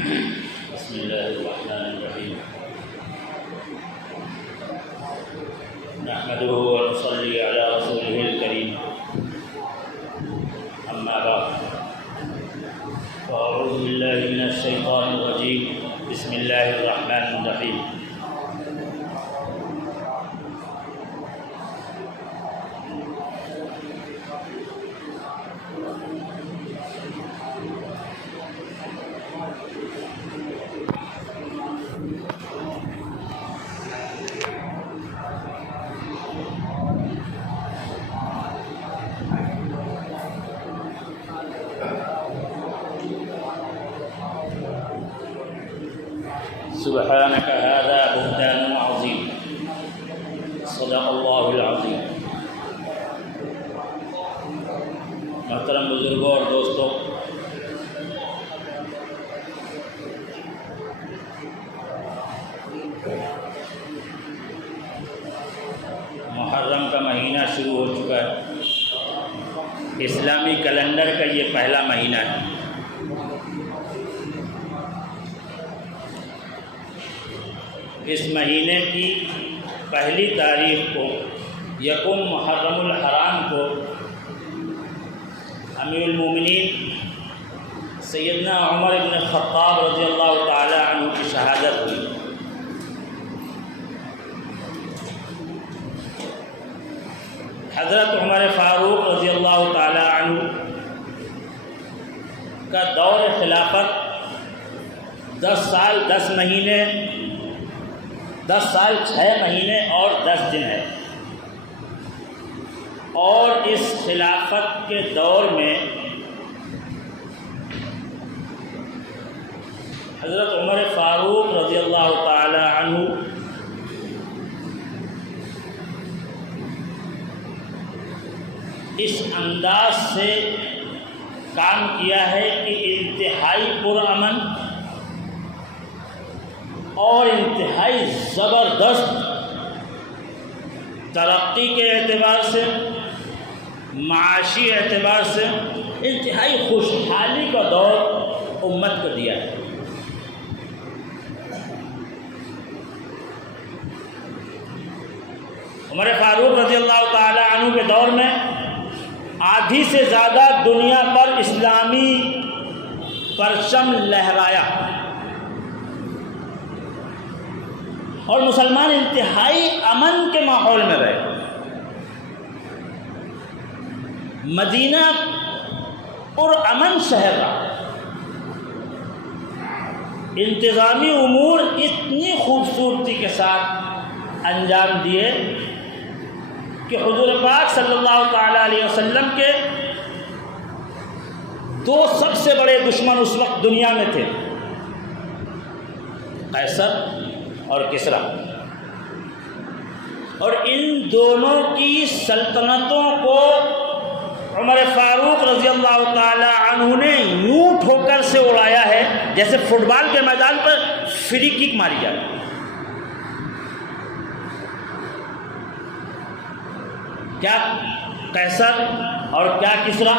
بسم الله الرحمن الرحيم نحمده ونصلي على رسوله الكريم أما بعد فأعوذ بالله من الشيطان الرجيم بسم الله الرحمن الرحيم سبحانك هذا بهتان عظيم صدق اللہ العظیم۔ محترم بزرگوں اور دوستوں، محرم کا مہینہ شروع ہو چکا ہے۔ اسلامی کیلنڈر کا یہ پہلا مہینہ ہے۔ اس مہینے کی پہلی تاریخ کو یکم محرم الحرام کو امیر المومنین سیدنا عمر بن خطاب رضی اللہ تعالی عنہ کی شہادت ہوئی۔ حضرت عمر فاروق رضی اللہ تعالی عنہ کا دور خلافت 10 سال 10 مہینے 10 سال 6 مہینے اور 10 دن ہے، اور اس خلافت کے دور میں حضرت عمر فاروق رضی اللہ تعالی عنہ اس انداز سے کام کیا ہے کہ انتہائی پرامن اور انتہائی زبردست ترقی کے اعتبار سے، معاشی اعتبار سے انتہائی خوشحالی کا دور امت کو دیا ہے۔ عمر فاروق رضی اللہ تعالی عنہ کے دور میں آدھی سے زیادہ دنیا پر اسلامی پرچم لہرایا اور مسلمان انتہائی امن کے ماحول میں رہے۔ مدینہ پرامن شہر رہا۔ انتظامی امور اتنی خوبصورتی کے ساتھ انجام دیے کہ حضور پاک صلی اللہ تعالی علیہ وسلم کے 2 سب سے بڑے دشمن اس وقت دنیا میں تھے، قیصر اور کسریٰ، اور ان دونوں کی سلطنتوں کو عمر فاروق رضی اللہ تعالی عنہ نے یوں ٹھوکر سے اڑایا ہے جیسے فٹ بال کے میدان پر فری کک ماری جائے۔ کیا قیصر اور کیا کسریٰ،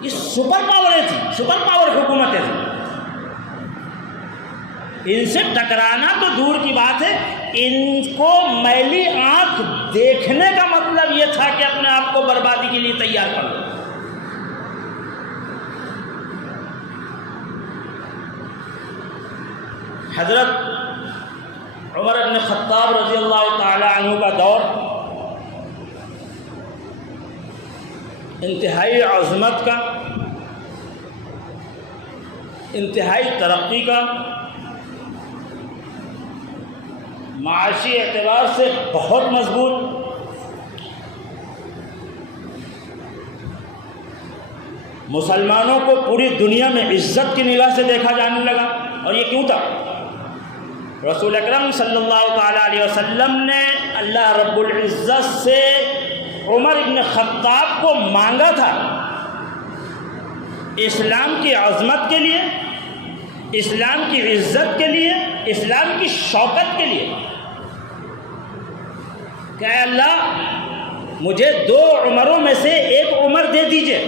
یہ سپر پاوریں تھیں، سپر پاور حکومتیں تھیں۔ ان سے ٹکرانا تو دور کی بات ہے، ان کو میلی آنکھ دیکھنے کا مطلب یہ تھا کہ اپنے آپ کو بربادی کے لیے تیار کر لو۔ حضرت عمر بن خطاب رضی اللہ تعالی عنہ کا دور انتہائی عظمت کا، انتہائی ترقی کا، معاشی اعتبار سے بہت مضبوط، مسلمانوں کو پوری دنیا میں عزت کی نگاہ سے دیکھا جانے لگا۔ اور یہ کیوں تھا؟ رسول اکرم صلی اللہ تعالی علیہ وسلم نے اللہ رب العزت سے عمر بن خطاب کو مانگا تھا اسلام کی عظمت کے لیے، اسلام کی عزت کے لیے، اسلام کی شوکت کے لیے کہ اے اللہ مجھے 2 عمروں میں سے ایک عمر دے دیجئے۔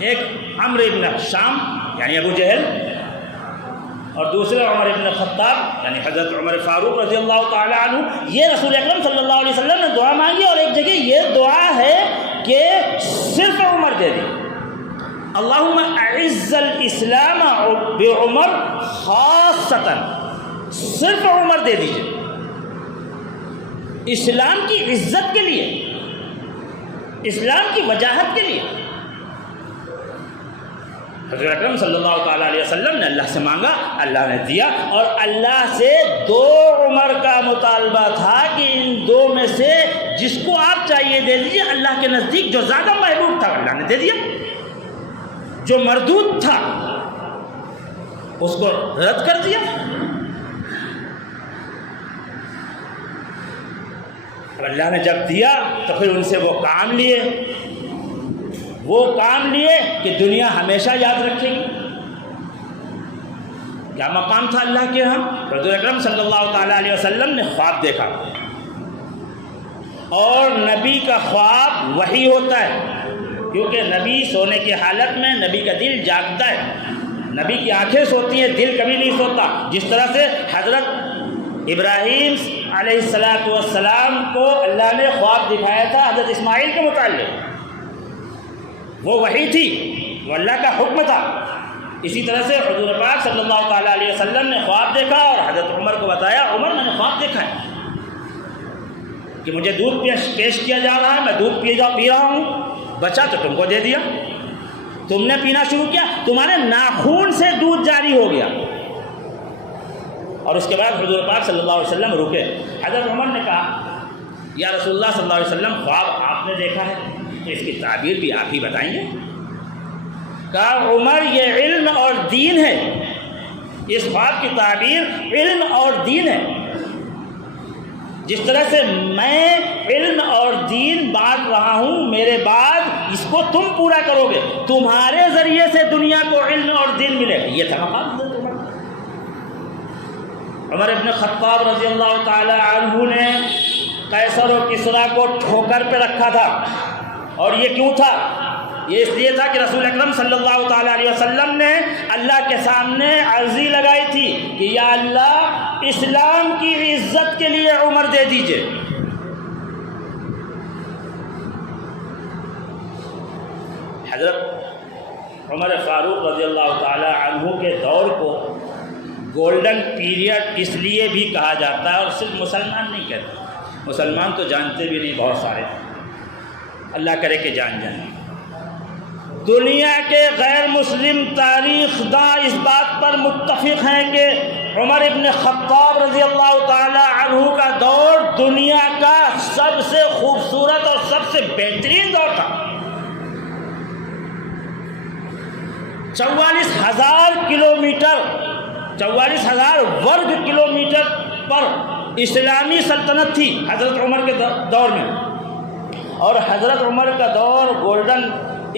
ایک عمرو ابن شام یعنی ابو جہل، اور دوسرے عمر ابن خطاب یعنی حضرت عمر فاروق رضی اللہ تعالیٰ عنہ، یہ رسول اکرم صلی اللہ علیہ وسلم نے دعا مانگی، اور ایک جگہ یہ دعا ہے کہ صرف عمر دے دی، اللہم اعز الاسلام بعمر خاصتاً، صرف عمر دے دیجئے اسلام کی عزت کے لیے، اسلام کی وجاہت کے لیے۔ حضرت اکرم صلی اللہ تعالیٰ علیہ وسلم نے اللہ سے مانگا، اللہ نے دیا، اور اللہ سے 2 عمر کا مطالبہ تھا کہ ان 2 میں سے جس کو آپ چاہیے دے دیجیے۔ اللہ کے نزدیک جو زیادہ محبوب تھا اللہ نے دے دیا، جو مردود تھا اس کو رد کر دیا۔ اللہ نے جب دیا تو پھر ان سے وہ کام لیے کہ دنیا ہمیشہ یاد رکھے گی۔ کیا مقام تھا اللہ کے ہاں؟ حضور اکرم صلی اللہ تعالیٰ علیہ وسلم نے خواب دیکھا، اور نبی کا خواب وحی ہوتا ہے، کیونکہ نبی سونے کی حالت میں نبی کا دل جاگتا ہے، نبی کی آنکھیں سوتی ہیں، دل کبھی نہیں سوتا۔ جس طرح سے حضرت ابراہیم علیہ السلام کو اللہ نے خواب دکھایا تھا حضرت اسماعیل کے متعلق، وہ وحی تھی، وہ اللہ کا حکم تھا۔ اسی طرح سے حضور پاک صلی اللہ تعالیٰ علیہ وسلم نے خواب دیکھا اور حضرت عمر کو بتایا، عمر میں نے خواب دیکھا ہے کہ مجھے دودھ پیش کیا جا رہا ہے، میں دودھ پی رہا ہوں، بچا تو تم کو دے دیا، تم نے پینا شروع کیا، تمہارے ناخون سے دودھ جاری ہو گیا۔ اور اس کے بعد حضور پاک صلی اللہ علیہ وسلم رکے۔ حضرت عمر نے کہا یا رسول اللہ صلی اللہ علیہ وسلم، خواب آپ نے دیکھا ہے تو اس کی تعبیر بھی آپ ہی بتائیں گے؟ کہا عمر یہ علم اور دین ہے، اس خواب کی تعبیر علم اور دین ہے۔ جس طرح سے میں علم اور دین بانٹ رہا ہوں، میرے بعد اس کو تم پورا کرو گے، تمہارے ذریعے سے دنیا کو علم اور دین ملے گا۔ یہ تھا مقام حضرت عمر۔ عمر ابن خطاب رضی اللہ تعالی عنہ نے قیصر و کسریٰ کو ٹھوکر پہ رکھا تھا، اور یہ کیوں تھا؟ یہ اس لیے تھا کہ رسول اکرم صلی اللہ تعالی علیہ وسلم نے اللہ کے سامنے عرضی لگائی تھی کہ یا اللہ اسلام کی عزت کے لیے عمر دے دیجئے۔ حضرت عمر فاروق رضی اللہ تعالی عنہ کے دور کو گولڈن پیریڈ اس لیے بھی کہا جاتا ہے، اور صرف مسلمان نہیں کہتے، مسلمان تو جانتے بھی نہیں بہت سارے، اللہ کرے کہ جان جائیں۔ دنیا کے غیر مسلم تاریخ داں اس بات پر متفق ہیں کہ عمر ابن خطاب رضی اللہ تعالی عنہ کا دور دنیا کا سب سے خوبصورت اور سب سے بہترین دور تھا۔ 44,000 کلومیٹر، 44,000 ورگ کلومیٹر پر اسلامی سلطنت تھی حضرت عمر کے دور میں، اور حضرت عمر کا دور گولڈن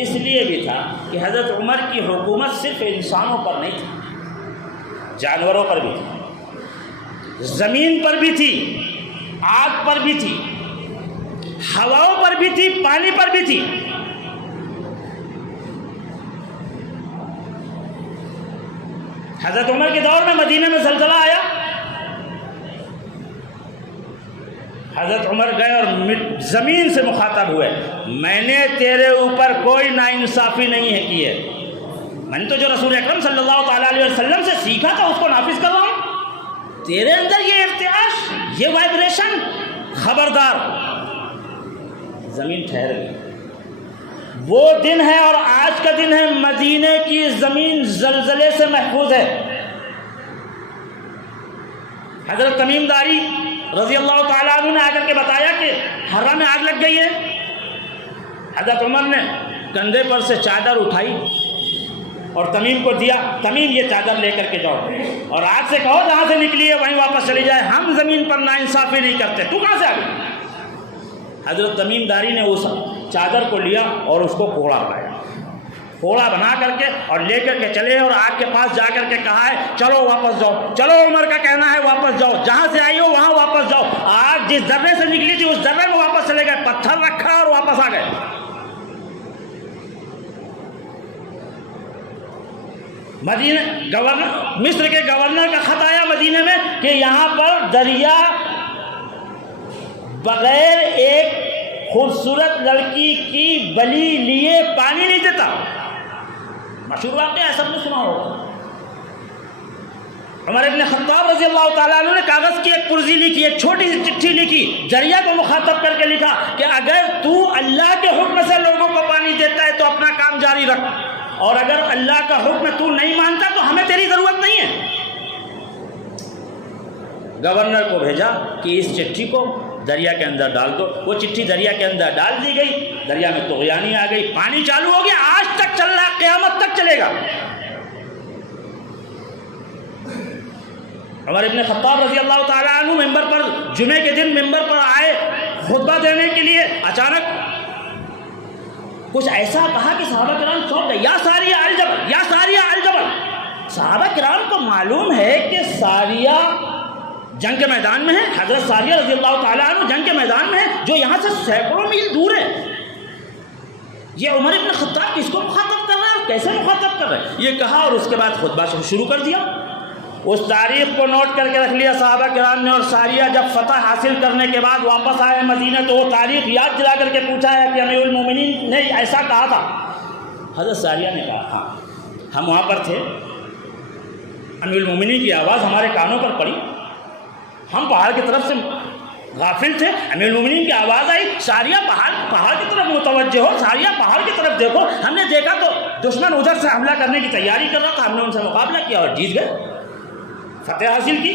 اس لیے بھی تھا کہ حضرت عمر کی حکومت صرف انسانوں پر نہیں تھی، جانوروں پر بھی تھی، زمین پر بھی تھی، آگ پر بھی تھی، ہواؤں پر بھی تھی، پانی پر بھی تھی۔ حضرت عمر کے دور میں مدینہ میں زلزلہ آیا، حضرت عمر گئے اور زمین سے مخاطب ہوئے، میں نے تیرے اوپر کوئی ناانصافی نہیں ہے کی ہے، میں نے تو جو رسول اکرم صلی اللہ تعالیٰ علیہ وسلم سے سیکھا تھا اس کو نافذ کر رہا ہوں، تیرے اندر یہ ارتعاش، یہ وائبریشن، خبردار۔ زمین ٹھہر گئی۔ وہ دن ہے اور آج کا دن ہے، مدینے کی زمین زلزلے سے محفوظ ہے۔ حضرت تمیم داری رضی اللہ تعالیٰ عنہ نے آ کر کے بتایا کہ حرہ میں آگ لگ گئی ہے۔ حضرت عمر نے کندھے پر سے چادر اٹھائی اور تمیم کو دیا، تمیم یہ چادر لے کر کے جاؤ اور آگ سے کہو جہاں سے نکلی ہے وہیں واپس چلی جائے، ہم زمین پر ناانصافی نہیں کرتے، تو کہاں سے آ گئی؟ حضرت تمیم داری نے اس چادر کو لیا اور اس کو کوڑا بنایا، کوڑا بنا کر کے اور لے کر کے چلے اور آگ کے پاس جا کر کے کہا ہے چلو واپس جاؤ، چلو عمر کا کہنا ہے واپس جاؤ، جہاں سے آئی ہو وہاں واپس جاؤ۔ آگ جس ذرے سے نکلی تھی اس ذرے میں واپس چلے گئے، پتھر رکھا اور واپس آ گئے۔ مدینہ گورنر مصر کے گورنر کا خط آیا مدینہ میں کہ یہاں پر دریا بغیر ایک خوبصورت لڑکی کی بلی لیے پانی نہیں دیتا. مشہور واقعہ سب نے سنا ہوگا. عمر ابن خطاب رضی اللہ تعالیٰ عنہ نے کاغذ کی ایک پرزی لکھی, ایک چھوٹی سی چٹھی لکھی, دریا کو مخاطب کر کے لکھا کہ اگر تو اللہ کے حکم سے لوگوں کو پانی دیتا ہے تو اپنا کام جاری رکھ, اور اگر اللہ کا حکم تو نہیں مانتا تو ہمیں تیری ضرورت نہیں ہے. گورنر کو بھیجا کہ اس چٹھی کو دریا کے اندر ڈال دو. وہ چٹھی دریا کے اندر ڈال دی گئی, دریا میں طغیانی آ گئی, پانی چالو ہو گیا, آج تک چل رہا ہے, قیامت تک چلے گا. عمر ابن خطاب رضی اللہ تعالیٰ عنہ ممبر پر جمعے کے دن ممبر پر آئے خطبہ دینے کے لیے. اچانک کچھ ایسا کہا کہ صحابہ کرام چونک گئے, یا ساریہ الجبل, یا ساریہ الجبل. صحابہ کرام کو معلوم ہے کہ ساریہ جنگ کے میدان میں ہے, حضرت ساریہ رضی اللہ تعالیٰ عنہ جنگ کے میدان میں ہے, جو یہاں سے سینکڑوں میل دور ہے. یہ عمر ابن خطاب کس کو مخاطب کر رہے ہیں اور کیسے مخاطب کر رہے ہیں, یہ کہا اور اس کے بعد خطبہ شروع کر دیا. اس تاریخ کو نوٹ کر کے رکھ لیا صحابہ کرام نے. اور ساریہ جب فتح حاصل کرنے کے بعد واپس آئے مدینہ تو وہ تاریخ یاد دلا کر کے پوچھا ہے کہ امیر المومنین نے ایسا کہا تھا. حضرت ساریہ نے کہا ہاں ہم وہاں پر تھے, امیر المومنین کی آواز ہمارے کانوں پر پڑی, ہم پہاڑ کی طرف سے غافل تھے, امیر المومنین کی آواز آئی, ساریہ پہاڑ کی طرف متوجہ ہو, ساریہ پہاڑ کی طرف دیکھو. ہم نے دیکھا تو دشمن ادھر سے حملہ کرنے کی تیاری کر رہا تھا, ہم نے ان سے مقابلہ کیا اور جیت گئے, فتح حاصل کی.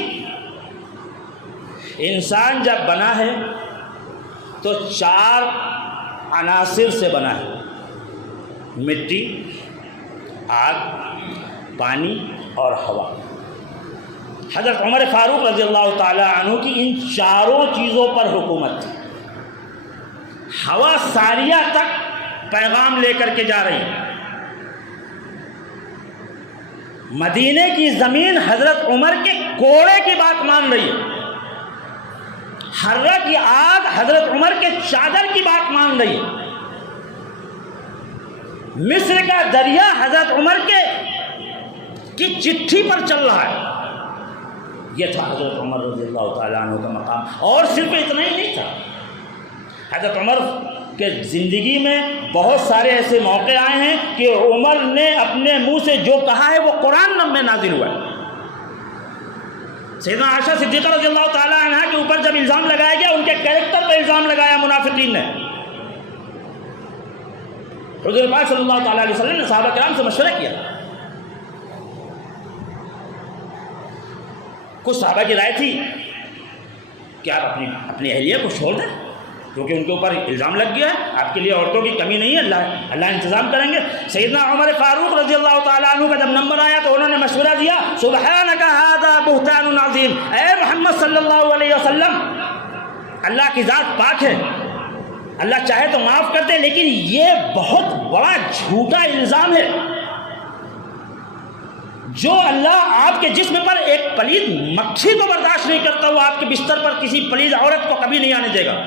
انسان جب بنا ہے تو 4 عناصر سے بنا ہے, مٹی, آگ, پانی اور ہوا. حضرت عمر فاروق رضی اللہ تعالی عنہ کی ان 4 چیزوں پر حکومت تھی. ہوا ساریہ تک پیغام لے کر کے جا رہی, مدینے کی زمین حضرت عمر کے کوڑے کی بات مان رہی ہے, حرہ کی آگ حضرت عمر کے چادر کی بات مان رہی ہے, مصر کا دریا حضرت عمر کی چٹھی پر چل رہا ہے. یہ تھا حضرت عمر رضی اللہ تعالیٰ عنہ کا مقام. اور صرف اتنا ہی نہیں تھا, حضرت عمر کہ زندگی میں بہت سارے ایسے موقع آئے ہیں کہ عمر نے اپنے منہ سے جو کہا ہے وہ قرآن میں نازل ہوا ہے. سیدنا عائشہ صدیقہ رضی اللہ تعالیٰ عنہ کے اوپر جب الزام لگایا گیا, ان کے کیریکٹر پر الزام لگایا منافقین نے, حضور پاک صلی اللہ تعالیٰ علیہ وسلم نے صحابہ کرام سے مشورہ کیا. کچھ صحابہ کی رائے تھی کہ آپ اپنی اہلیہ کو چھوڑ دیں کیونکہ ان کے اوپر الزام لگ گیا ہے, آپ کے لیے عورتوں کی کمی نہیں ہے, اللہ انتظام کریں گے. سیدنا عمر فاروق رضی اللہ تعالیٰ عنہ کا جب نمبر آیا تو انہوں نے مشورہ دیا, سبحانک ھذا بہتان عظیم, اے محمد صلی اللہ علیہ وسلم, اللہ کی ذات پاک ہے, اللہ چاہے تو معاف کر دے, لیکن یہ بہت بڑا جھوٹا الزام ہے. جو اللہ آپ کے جسم پر ایک پلید مکھی کو برداشت نہیں کرتا, وہ آپ کے بستر پر کسی پلید عورت کو کبھی نہیں آنے دے گا.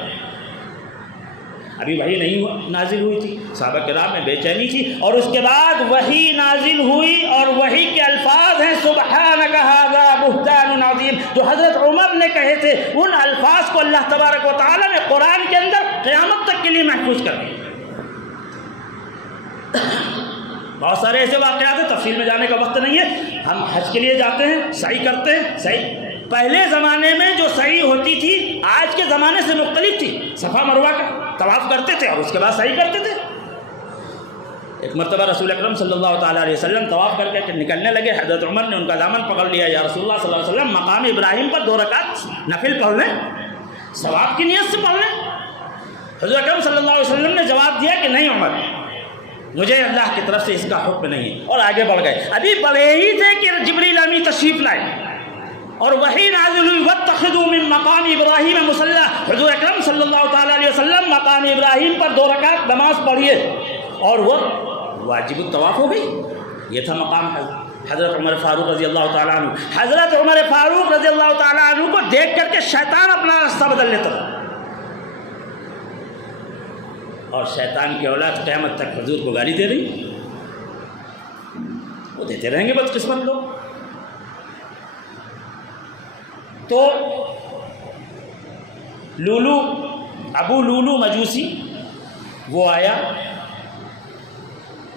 ابھی وحی نہیں نازل ہوئی تھی, صحابہ کرام میں بے چینی تھی, اور اس کے بعد وحی نازل ہوئی اور وحی کے الفاظ ہیں سبحانک ھذا بہتان عظیم, جو حضرت عمر نے کہے تھے. ان الفاظ کو اللہ تبارک و تعالیٰ نے قرآن کے اندر قیامت تک کے لیے محفوظ کر دیا. بہت سارے ایسے واقعات ہیں, تفصیل میں جانے کا وقت نہیں ہے. ہم حج کے لیے جاتے ہیں, سعی کرتے ہیں. سعی پہلے زمانے میں جو سعی ہوتی تھی آج کے زمانے سے مختلف تھی. صفا مروہ کا طواف کرتے تھے اور اس کے بعد سعی کرتے تھے. ایک مرتبہ رسول اکرم صلی اللہ تعالیٰ علیہ وسلم طواف کر کے نکلنے لگے. حضرت عمر نے ان کا دامن پکڑ لیا, یا رسول اللہ صلی اللہ علیہ وسلم, مقام ابراہیم پر 2 رکعت نفل پڑھ لیں, ثواب کی نیت سے پڑھ لیں. حضرت اکرم صلی اللہ علیہ وسلم نے جواب دیا کہ نہیں عمر, مجھے اللہ کی طرف سے اس کا حکم نہیں ہے, اور آگے بڑھ گئے. ابھی بڑھے ہی تھے کہ جبریل امی تشریف لائے اور وحی نازل ہوئی, واتخذوا من مقام ابراہیم مصلی. حضور اکرم صلی اللہ تعالیٰ علیہ وسلم مقام ابراہیم پر 2 رکعت نماز پڑھیے, اور وہ واجب الطواف ہو گئی. یہ تھا مقام حضرت عمر فاروق رضی اللہ تعالیٰ عنہ. حضرت عمر فاروق رضی اللہ تعالیٰ عنہ کو دیکھ کر کے شیطان اپنا راستہ بدل لیتا تھا, اور شیطان کی اولاد قیامت تک حضور کو گالی دے رہی. وہ دیتے رہیں گے بدقسمت لوگ۔ تو لولو، ابو لولو مجوسی وہ آیا،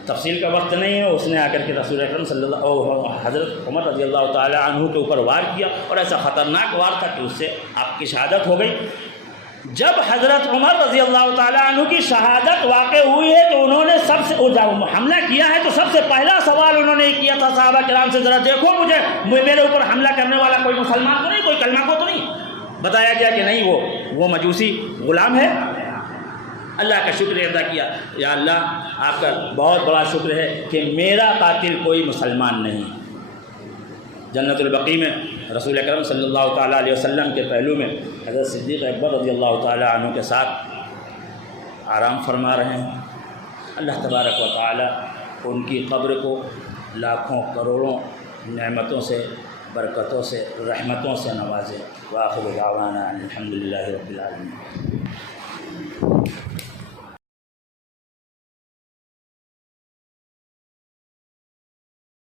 تفصیل کا وقت نہیں ہے، اس نے آ کر کے رسول اکرم صلی اللہ حضرت عمر رضی اللہ تعالیٰ عنہ کے اوپر وار کیا، اور ایسا خطرناک وار تھا کہ اس سے آپ کی شہادت ہو گئی۔ جب حضرت عمر رضی اللہ تعالیٰ عنہ کی شہادت واقع ہوئی ہے تو انہوں نے سب سے جب حملہ کیا ہے تو سب سے پہلا سوال انہوں نے کیا تھا صحابہ کرام سے، ذرا دیکھو مجھے، میرے اوپر حملہ کرنے والا کوئی مسلمان تو نہیں، کوئی کلمہ کو تو نہیں؟ بتایا گیا کہ نہیں، وہ مجوسی غلام ہے۔ اللہ کا شکر ادا کیا، یا اللہ آپ کا بہت بڑا شکر ہے کہ میرا قاتل کوئی مسلمان نہیں۔ جنت البقیع میں رسول اکرم صلی اللہ تعالیٰ علیہ وسلم کے پہلو میں حضرت صدیق اکبر رضی اللہ تعالیٰ عنہ کے ساتھ آرام فرما رہے ہیں۔ اللہ تبارک و تعالیٰ ان کی قبر کو لاکھوں کروڑوں نعمتوں سے، برکتوں سے، رحمتوں سے نوازے۔ وآخر دعوانا الحمد للہ رب العالمین۔